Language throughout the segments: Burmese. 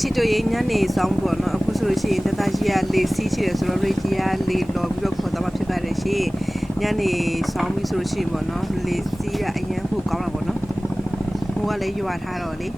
ချစ်တို့ရဲ့ညနေဆောင်ပေါ့နော်အခုဆိုလို့ရှိရင်တတကြီးကလေစီးချတယ်ဆိုတော့ရေကြီးကလေလော်ပြီးတော့ခေါ်သွားမှဖြစ်ပါတယ်ရှင်ညနေဆောင်ပြီးဆိုလို့ရှိရင်ပေါ့နော်လေစီးကအရန်ဖို့ကောင်းတာပေါ့နော်မိုးကလည်းရွာထားတော့လေ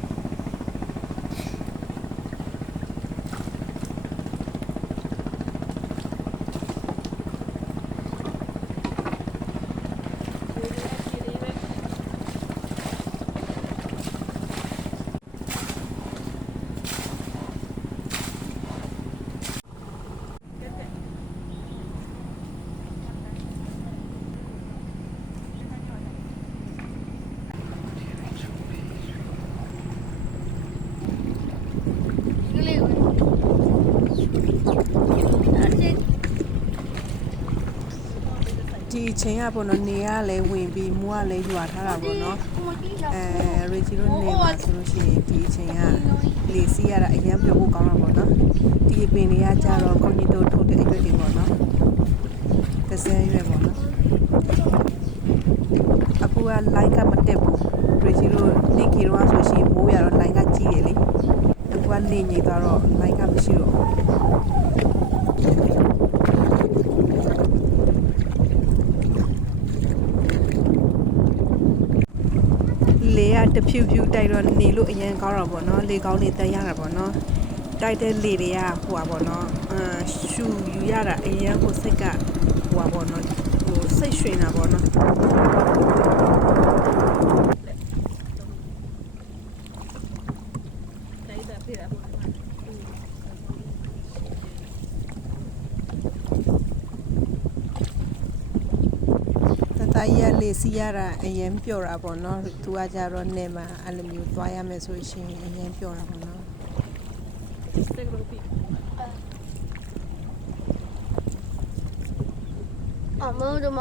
ဒီအချိန်ကပေါ့နော်နေရလဲဝင်ပြီးမိုးကလည်းရွာထားတာပေါ့နော်ရေဂျီတို့နေမှာဆိုလို့ရှိရင်ဒီအချိန်ကလေစီးရတာအရင်ပြောဖို့ကောင်းတာပေါ့နော်ဒီပင်တွေကကြတော့ကွန်ကြီးတို့ထုတ်တဲ့အရွက်တွေပေါ့နော်ကစဲရွက်ပေါ့နော်အခုက line ကမတက်ဘူးရေဂျီတို့နေကီရောဆိုရှင်မိုးရတော့ line ကကြီးတယ်လေအခုကနေငိမ့်သွားတော့ line ကမရှိတော့လေကတဖြူဖြူတိုက်တော့နေလို့အရင်ကောင်းတော့ပေါ့နော်လေကောင်းနေတက်ရတာပေါ့နော်တိုက်တဲ့လေတွေကဟိုပါပေါ့နော်ရှူယူရတာအရင်ဟိုစိတ်ကဟိုပါပေါ့နော်ဟိုစိတ်ရွှင်တာပေါ့နော်တတရလေစီရတာအရင်ပျော်တာပေါ့နော်သူကကြတော့နေမှာအဲ့လိုမျိုးသွားရမယ်ဆိုရှင်အရင်ပျော်တာပေါ့နော်အမေတို့မ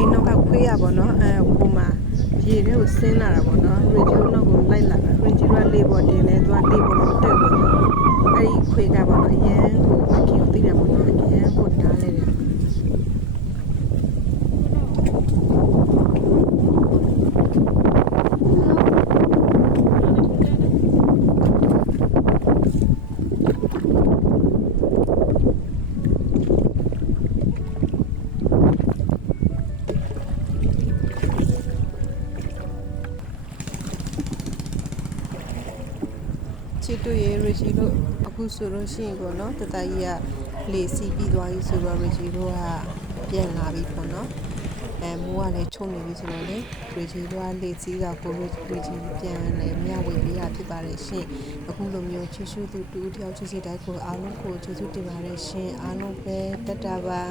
အိမ်နောက်ကခွေးရပါတော့ဟိုမှာရေထဲကိုဆင်းလာတာပေါ့နော်ရေဂျီရိုနောက်ကိုလိုက်လာတာရေဂျီရိုကလေးပေါ်တင်လဲသွားလေးပေါ်တော့တက်လို့အဲ့ဒီခွေးကပေါ့နော်အရန်ကိုအကီကိုသိတယ်ပေါ့နော်အရန်ကိုတားလဲတယ်ချစ်တို့ရေရီဂျီတို့အခုဆိုလို့ရှိရင်ပေါ့နော်တတကြီးကလေစီးပြီးသွားပြီဆိုတော့ရီဂျီတို့ကပြန်လာပြီပေါ့နော်မိုးကလည်းချုံနေပြီဆိုတော့လေရီဂျီတို့ကလေစီးတာကိုရီဂျီပြန်လည်းမျှဝေပေးရဖြစ်ပါတယ်ရှင်အခုလိုမျိုးချစ်ရှုသူတူတယောက်ချစ်စစ်တိုင်းကိုအားလုံးကိုကျေးဇူးတင်ပါတယ်ရှင်အားလုံးပဲတတ်တာပါ